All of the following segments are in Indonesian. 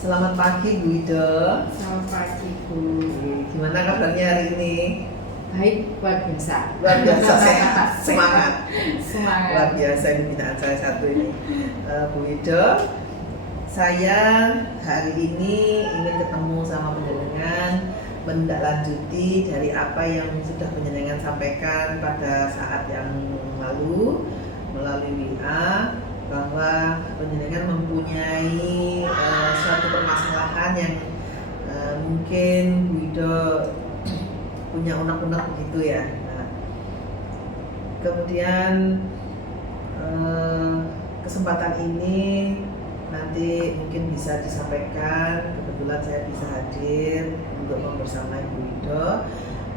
Selamat pagi Bu Ida. Selamat pagi Bu. Gimana kabarnya hari ini? Baik, luar biasa. Luar biasa, sehat, semangat. Semangat. Luar biasa ini binaan saya satu ini. Bu Ida, saya hari ini ingin ketemu sama penjenengan menindaklanjuti dari apa yang sudah penjenengan sampaikan pada saat yang lalu melalui WA, bahwa penjenengan mempunyai suatu permasalahan yang mungkin Bu Ida punya unek-unek begitu ya. Nah, kemudian kesempatan ini nanti mungkin bisa disampaikan, kebetulan saya bisa hadir untuk membersamai Bu Ida.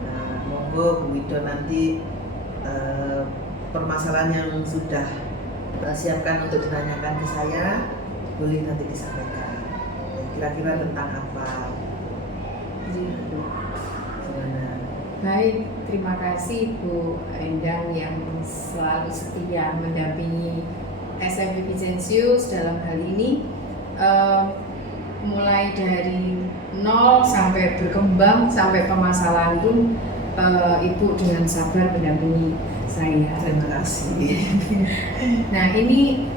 Nah, monggo Bu Ida nanti permasalahan yang sudah siapkan untuk ditanyakan ke saya boleh nanti disampaikan. Kira-kira tentang apa? Gimana? Baik, terima kasih Bu Endang yang selalu setia mendampingi SMP Vicensius dalam hal ini. Mulai dari nol sampai berkembang sampai permasalahan pun Ibu dengan sabar mendampingi saya. Terima kasih. Nah, ini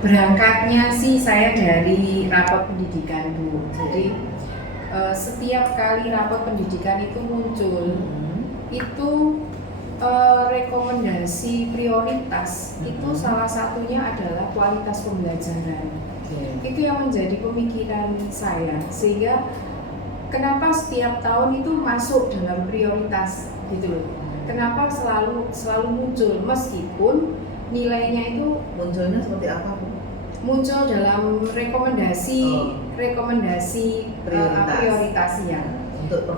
berangkatnya sih saya dari rapor pendidikan Bu. Jadi setiap kali rapor pendidikan itu muncul, itu rekomendasi prioritas itu salah satunya adalah kualitas pembelajaran. Itu yang menjadi pemikiran saya, sehingga kenapa setiap tahun itu masuk dalam prioritas gitu loh. Kenapa selalu muncul meskipun nilainya itu Munculnya seperti apa Bu? Muncul dalam rekomendasi prioritas ya untuk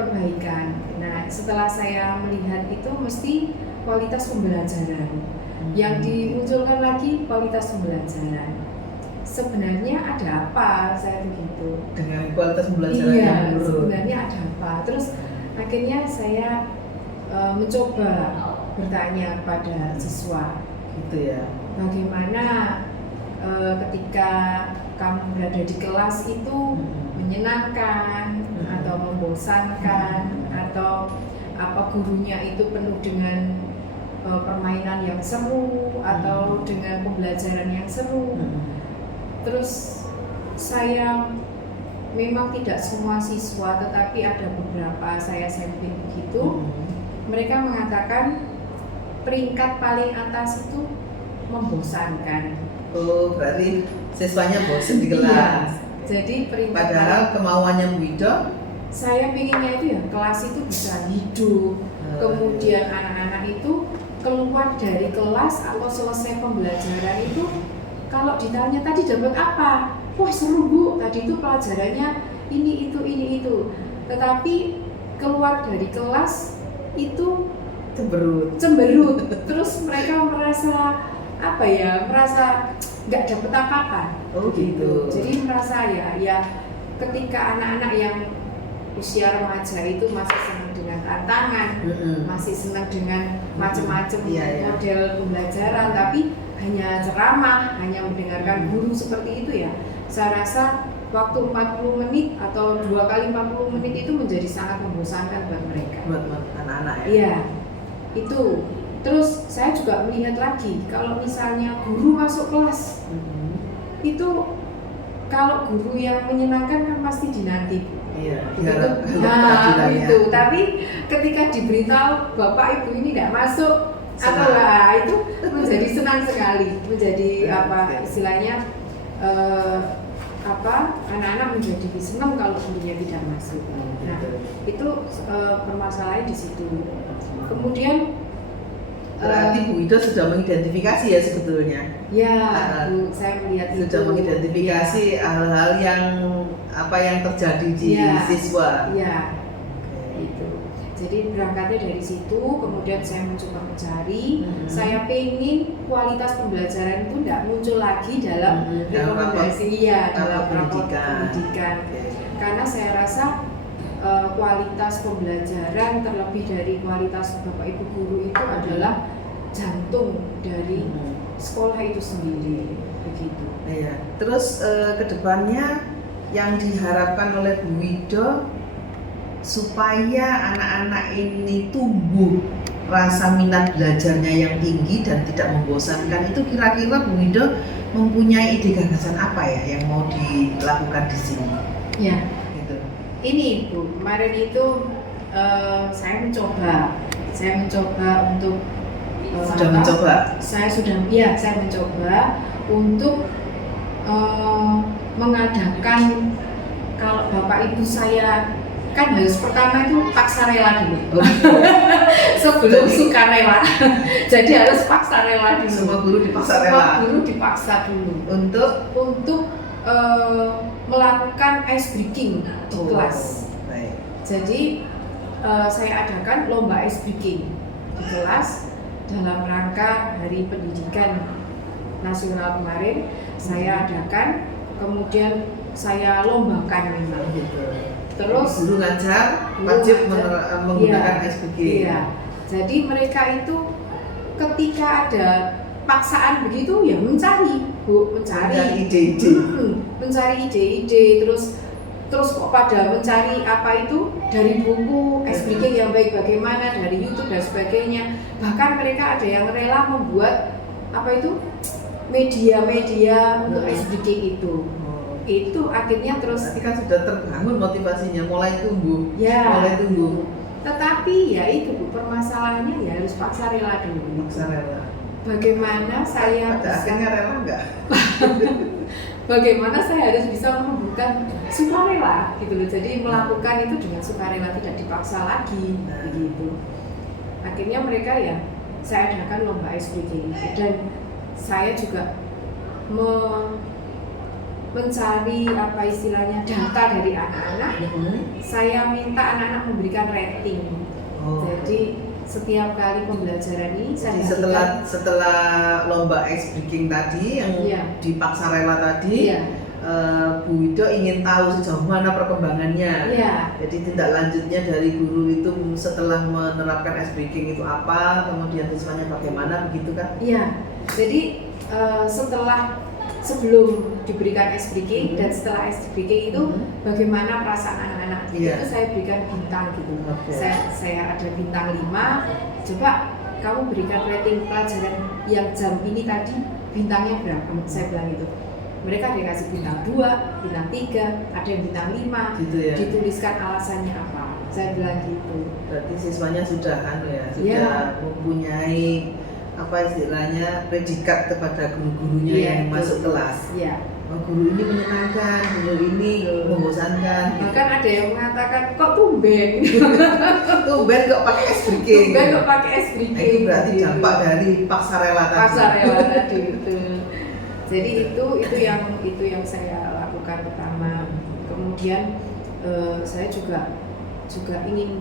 perbaikan. Nah, setelah saya melihat itu mesti kualitas pembelajaran. Yang dimunculkan lagi kualitas pembelajaran. Sebenarnya ada apa saya begitu? Dengan kualitas pembelajaran Iya, yang menurun. sebenarnya ada apa? Terus akhirnya saya mencoba bertanya pada siswa, Gitu ya. bagaimana ketika kamu berada di kelas itu menyenangkan atau membosankan, atau apa gurunya itu penuh dengan permainan yang seru atau dengan pembelajaran yang seru. Terus saya memang tidak semua siswa, tetapi ada beberapa saya sampling begitu. Mereka mengatakan peringkat paling atas itu membosankan. Oh, berarti siswanya bosan di kelas. Iya. Jadi peringkat Padahal kemauannya Bu Ida, saya pinginnya itu ya kelas itu bisa hidup. Kemudian anak-anak itu keluar dari kelas atau selesai pembelajaran itu, kalau ditanya tadi dapat apa? Wah seru Bu, tadi itu pelajarannya ini itu. Tetapi keluar dari kelas itu cemberut. Terus mereka merasa merasa nggak dapet apa-apa. Oh gitu. Jadi merasa ya ketika anak-anak yang usia remaja itu masih senang dengan tantangan, masih senang dengan macam-macam model pembelajaran, tapi hanya ceramah, hanya mendengarkan guru seperti itu ya. Saya rasa waktu 40 menit atau 2 kali 40 menit itu menjadi sangat membosankan buat mereka. Buat anak-anak ya. Iya, itu. Terus saya juga melihat lagi, kalau misalnya guru masuk kelas, itu kalau guru yang menyenangkan kan pasti dinanti. Iya. Nah, itu. Tapi ketika diberitahu Bapak Ibu ini tidak masuk, itu menjadi senang sekali, menjadi istilahnya anak-anak menjadi senang kalau gurunya tidak masuk. Nah, itu permasalahan di situ. Kemudian berarti Bu Ida sudah mengidentifikasi ya sebetulnya. Ya, Bu, saya melihat sudah itu. mengidentifikasi hal-hal yang terjadi di siswa. Iya. Itu. Jadi berangkatnya dari situ, kemudian saya mencoba mencari. Saya pengen kualitas pembelajaran itu tidak muncul lagi dalam rekomendasi dalam rapor pendidikan. Karena saya rasa kualitas pembelajaran terlebih dari kualitas Bapak Ibu guru itu adalah jantung dari sekolah itu sendiri. begitu. Iya. Terus kedepannya yang diharapkan oleh Bu Wido supaya anak-anak ini tumbuh rasa minat belajarnya yang tinggi dan tidak membosankan, itu kira-kira Bu Wido mempunyai ide gagasan apa ya yang mau dilakukan di sini? Ya. Gitu. Ini Bu, kemarin itu saya mencoba untuk Sudah mencoba? Saya mencoba untuk mengadakan, kalau Bapak Ibu saya kan harus pertama itu paksa rela dulu. Sebelum sukarela. Jadi harus paksa rela dulu. Semua guru dipaksa rela. Semua guru dipaksa dulu untuk melakukan ice breaking di kelas. Baik. Jadi saya adakan lomba ice breaking di kelas dalam rangka Hari Pendidikan Nasional kemarin. Saya adakan, kemudian saya lombakan memang. Gitu. Terus guru ngajar wajib menggunakan SPG. Iya. Jadi mereka itu ketika ada paksaan begitu ya mencari ide-ide. Mencari ide-ide, terus kok pada mencari apa itu dari buku SPG yang baik bagaimana, dari YouTube dan sebagainya. Bahkan mereka ada yang rela membuat apa itu media-media untuk SPG itu akhirnya terus kan sudah terbangun motivasinya, mulai tumbuh. Tetapi ya itu Bu, permasalahannya ya harus paksa rela dulu. Paksa rela. Bagaimana saya pada akhirnya rela enggak? Bagaimana saya harus bisa membuka sukarela gitu loh. Jadi melakukan itu dengan sukarela, tidak dipaksa lagi begitu. Akhirnya mereka ya saya adakan lomba SPG dan saya juga mencari apa istilahnya data dari anak-anak. Saya minta anak-anak memberikan rating. Jadi setiap kali pembelajaran ini saya setelah lomba ice breaking tadi yang dipaksa rela tadi, Bu Wido ingin tahu sejauh mana perkembangannya. Jadi tindak lanjutnya dari guru itu setelah menerapkan ice breaking itu apa, kemudian siswanya bagaimana, begitu kan? Iya. Jadi sebelum diberikan ice breaking dan setelah ice breaking itu bagaimana perasaan anak-anak, itu saya berikan bintang gitu. Saya ada bintang 5. Coba kamu berikan rating pelajaran yang jam ini tadi bintangnya berapa? Saya bilang gitu. Mereka ada yang kasih bintang 2, bintang 3, ada yang bintang 5, gitu ya? Dituliskan alasannya apa. Saya bilang gitu. Berarti siswanya sudah mempunyai apa istilahnya predikat kepada guru-gurunya yang masuk kelas. Guru ini menyenangkan, guru ini membosankan. Bahkan ada yang mengatakan kok tumben kok pakai ice breaking. Itu berarti dampak dari paksa rela tadi itu. Jadi itu yang saya lakukan pertama. Kemudian saya juga ingin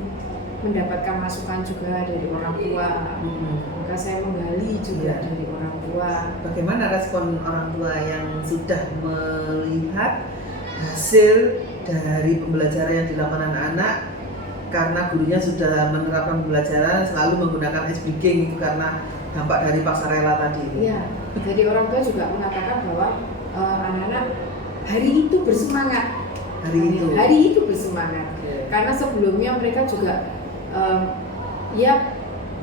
mendapatkan masukan juga dari orang tua. Maka saya menggali juga dari orang tua. Bagaimana respon orang tua yang sudah melihat hasil dari pembelajaran yang dilakukan anak-anak karena gurunya sudah menerapkan pembelajaran selalu menggunakan SPG itu karena dampak dari paksa rela tadi? Iya. Jadi orang tua juga mengatakan bahwa anak-anak hari itu bersemangat. Hari itu bersemangat. Karena sebelumnya mereka juga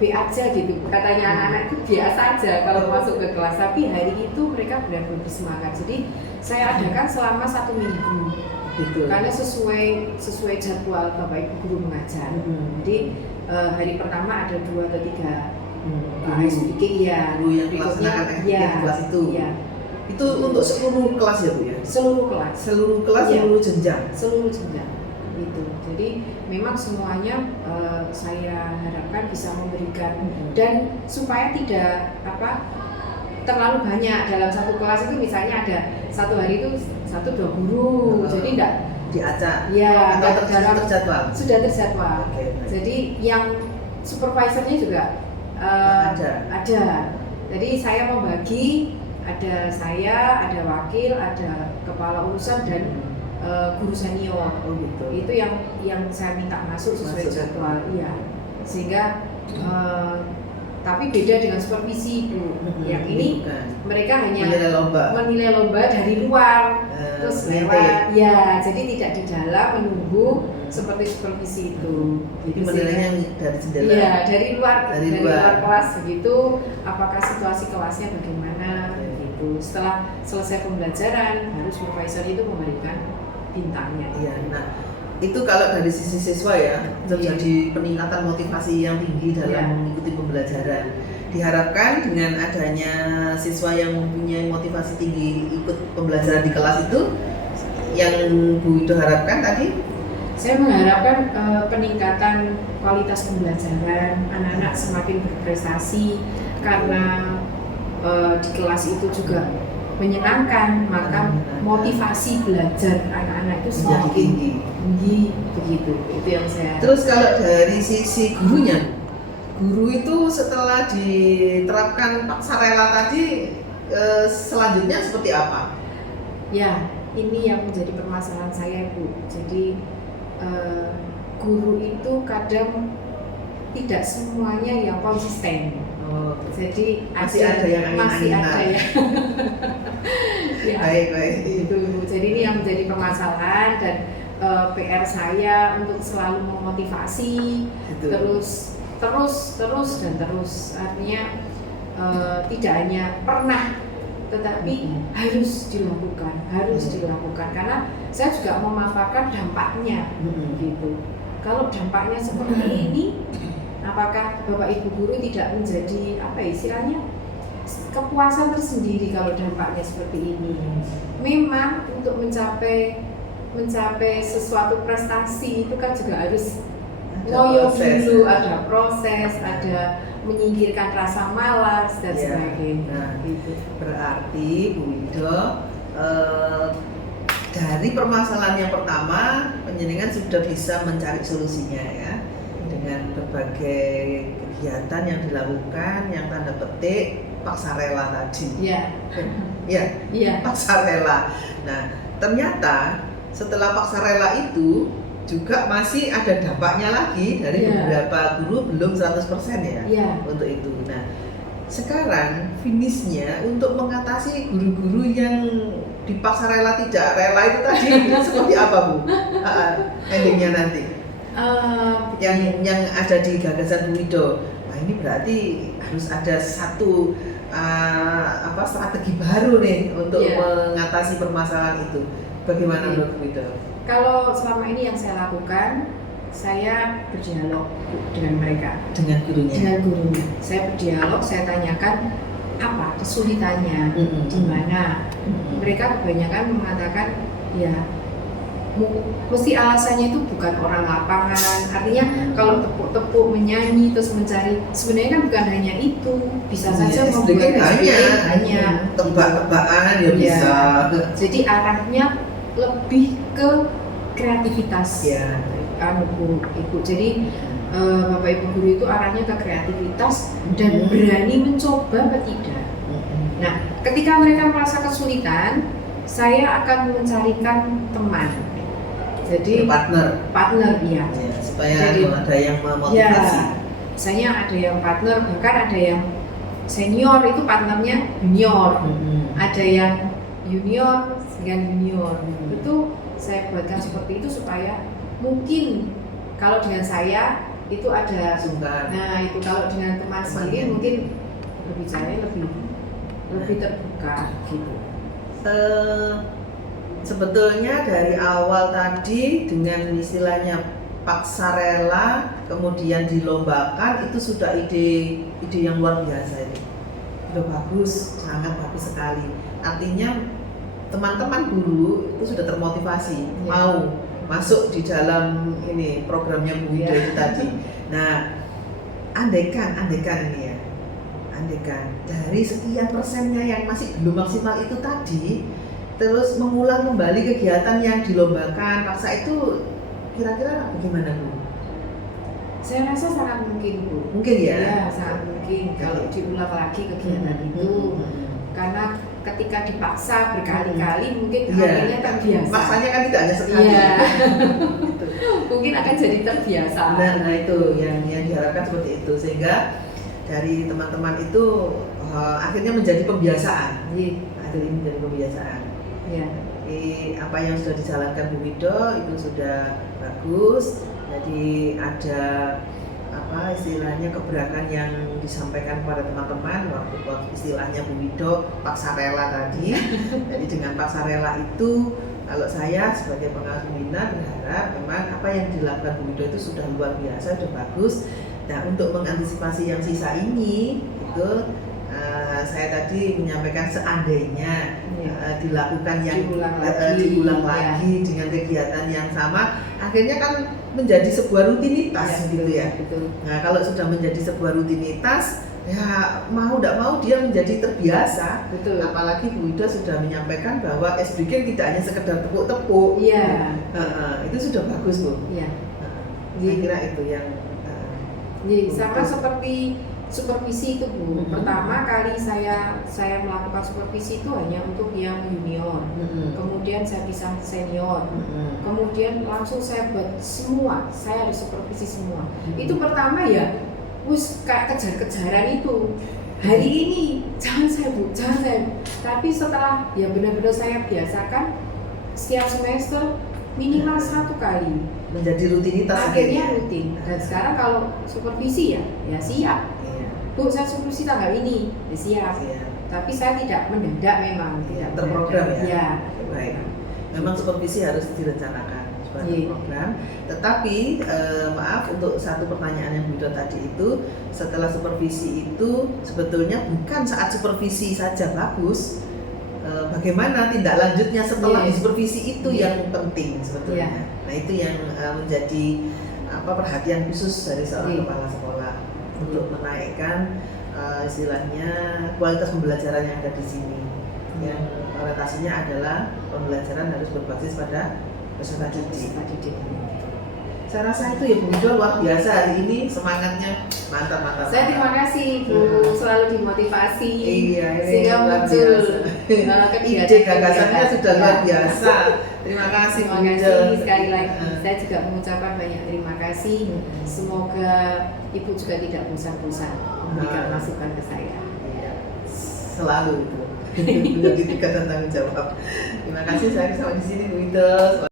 B aja gitu, katanya anak-anak itu biasa aja kalau masuk ke kelas, tapi hari itu mereka benar-benar bersemangat. Jadi saya adakan selama 1 minggu gitu. Karena sesuai jadwal Bapak Ibu guru mengajar. Jadi hari pertama ada 2 atau 3 ice breaking guru yang melaksanakan kelas itu. Itu untuk seluruh kelas ya Bu ya? Seluruh kelas, seluruh jenjang gitu. Jadi memang semuanya saya harapkan bisa memberikan dan supaya tidak terlalu banyak dalam satu kelas itu, misalnya ada satu hari itu 1-2 guru, jadi tidak diacak. Terjadwal. Sudah terjadwal. Jadi yang supervisornya juga ada. Jadi saya membagi, ada saya, ada wakil, ada kepala urusan dan guru senior. Gitu. Itu yang saya minta masuk sesuai jadwal. Iya. Sehingga tapi beda dengan supervisi Bu. Yang ini bukan. mereka hanya menilai lomba dari luar, terus lewat, ya jadi tidak di dalam menunggu seperti supervisi itu. Jadi menilainya dari jendela. Iya, dari luar kelas begitu. Apakah situasi kelasnya bagaimana? Gitu. Setelah selesai pembelajaran, baru supervisor itu memberikan bintangnya. Iya. Nah, itu kalau dari sisi siswa ya, terjadi peningkatan motivasi yang tinggi dalam mengikuti pembelajaran. Diharapkan dengan adanya siswa yang mempunyai motivasi tinggi ikut pembelajaran di kelas itu, yang Bu Wido harapkan tadi? Saya mengharapkan peningkatan kualitas pembelajaran, anak-anak semakin berprestasi karena di kelas itu juga menyenangkan, maka motivasi belajar anak-anak itu semakin tinggi begitu. Itu yang saya. Terus kalau dari sisi gurunya, guru itu setelah diterapkan paksa rela tadi selanjutnya seperti apa? Ya, ini yang menjadi permasalahan saya Bu. Jadi guru itu kadang tidak semuanya yang konsisten. Jadi masih ada yang ya. Baik. Itu. Jadi ini yang menjadi permasalahan dan PR saya untuk selalu memotivasi gitu. terus dan terus. Artinya tidak hanya pernah, tetapi harus dilakukan karena saya juga memaparkan dampaknya gitu. Kalau dampaknya seperti ini, apakah Bapak Ibu guru tidak menjadi istilahnya kepuasan tersendiri kalau dampaknya seperti ini? Memang untuk mencapai sesuatu prestasi itu kan juga harus ngoyo dulu, ada proses, ada menyingkirkan rasa malas dan sebagainya. Nah, gitu. Berarti Bu Wido dari permasalahan yang pertama, penjenengan sudah bisa mencari solusinya ya, dengan berbagai kegiatan yang dilakukan, yang tanda petik paksa rela tadi. Iya. Paksa rela. Nah, ternyata setelah paksa rela itu juga masih ada dampaknya lagi dari beberapa guru belum 100% ya untuk itu. Nah, sekarang finishnya untuk mengatasi guru-guru yang dipaksa rela tidak rela itu tadi seperti apa Bu? Endingnya nanti yang ada di gagasan Bu Wido. Nah, ini berarti harus ada satu strategi baru nih untuk mengatasi permasalahan itu. Bagaimana menurut Bu Wido? Kalau selama ini yang saya lakukan, saya berdialog dengan mereka, dengan gurunya. Saya berdialog, saya tanyakan apa kesulitannya, di mana. Mereka kebanyakan mengatakan mesti alasannya itu bukan orang lapangan. Artinya kalau tepuk-tepuk menyanyi terus mencari, sebenarnya kan bukan hanya itu, bisa saja membuat hanya tebak-tebakan bisa. Jadi arahnya lebih ke kreativitas guru ibu. Jadi Bapak Ibu guru itu arahnya ke kreativitas dan berani mencoba atau tidak. Nah, ketika mereka merasa kesulitan, saya akan mencarikan teman. Jadi partner ya. Supaya ada yang memotivasi. Misalnya ada yang partner, bahkan ada yang senior itu partnernya junior. Ada yang junior dengan junior. Itu saya buatkan seperti itu supaya mungkin kalau dengan saya itu ada sungkan. Nah, itu kalau dengan teman sendiri mungkin berbicara lebih terbuka gitu. Sebetulnya dari awal tadi dengan istilahnya paksa rela kemudian dilombakan itu sudah ide yang luar biasa ini. Sudah bagus, sangat bagus sekali. Artinya teman-teman guru itu sudah termotivasi mau masuk di dalam ini programnya Bu Wido itu tadi. Nah, andaikan ini ya, andaikan dari sekian persennya yang masih belum maksimal itu tadi, terus mengulang kembali kegiatan yang dilombakan paksa itu, kira-kira bagaimana Bu? Saya rasa sangat mungkin Bu. Mungkin ya? Ya, sangat mungkin kalau diulang lagi kegiatan itu. Karena ketika dipaksa berkali-kali mungkin akhirnya terbiasa. Maksanya kan tidak hanya sekali. Mungkin akan jadi terbiasa. Nah itu yang diharapkan seperti itu, sehingga dari teman-teman itu akhirnya menjadi pembiasaan. Iya. Akhirnya menjadi kebiasaan. Iya. Apa yang sudah dijalankan Bu Wido itu sudah bagus. Jadi ada apa istilahnya keberatan yang disampaikan kepada teman-teman waktu istilahnya Bu Wido paksa rela tadi. Jadi dengan paksa rela itu kalau saya sebagai pengawas pembina berharap memang apa yang dilakukan Bu Wido itu sudah luar biasa, sudah bagus. Nah untuk mengantisipasi yang sisa ini itu saya tadi menyampaikan seandainya dilakukan yang diulang lagi dengan kegiatan yang sama, akhirnya kan menjadi sebuah rutinitas gitu ya. Betul. Nah kalau sudah menjadi sebuah rutinitas, ya mau tidak mau dia menjadi terbiasa. Betul. Apalagi Bu Ida sudah menyampaikan bahwa SBK tidak hanya sekedar tepuk-tepuk. Iya. Itu sudah bagus Bu. Iya. Saya kira itu yang. Sama seperti supervisi itu Bu. Pertama kali saya melakukan supervisi itu hanya untuk yang junior. Kemudian saya pisah senior. Kemudian langsung saya buat semua. Saya harus supervisi semua. Itu pertama ya, wis kayak kejar-kejaran itu. Hari ini jangan saya Bu, jangan saya. Tapi setelah ya benar-benar saya biasakan setiap semester minimal 1 kali. Menjadi rutinitas. Akhirnya rutin. Dan sekarang kalau supervisi ya siap. Bu, saya supervisi tanggal ini, ya siap. Tapi saya tidak mendadak memang, tidak terprogram ya. Ya. Baik. Memang supervisi harus direncanakan sebagai program. Tetapi maaf untuk satu pertanyaan yang Bu Ida tadi itu, setelah supervisi itu sebetulnya bukan saat supervisi saja bagus. Bagaimana tindak lanjutnya setelah supervisi itu yang penting sebetulnya. Nah itu yang menjadi perhatian khusus dari seorang kepala sekolah. Untuk menaikkan istilahnya kualitas pembelajaran yang ada di sini. Yang orientasinya adalah pembelajaran harus berbasis pada peserta didik. Saya rasa itu ya Bu Wido luar biasa hari ini, semangatnya mantap. Saya terima kasih Bu, selalu dimotivasi. Iya, sehingga muncul ide gagasannya sudah luar biasa. Terima kasih Bu Wido. Sekali lagi saya juga mengucapkan banyak terima kasih. Semoga Ibu juga tidak bosan-bosan memberikan masukan ke saya. Iya, selalu itu. Menjadi tugas dan tanggung jawab. Terima kasih, saya sampai di sini Bu Wido.